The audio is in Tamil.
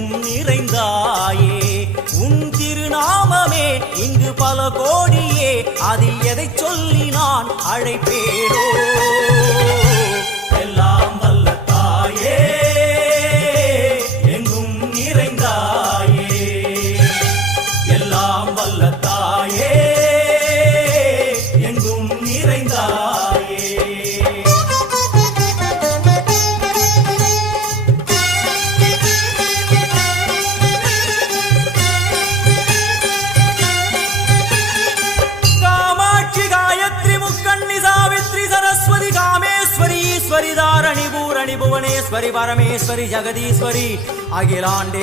எங்கும் நிறைந்தாயே உன் திருநாமமே இங்கு பல கோடியே அதில் எதை சொல்லி நான் அழைப்பேனோ எல்லாம் வல்ல தாயே எங்கும் நிறைந்தாயே எல்லாம் வல்ல தாயே எங்கும் நிறைந்தாயே ईश्वरी धारणी भूरणी भुवनेश्वरी परमेश्वरी जगदीश्वरी अखिलांडे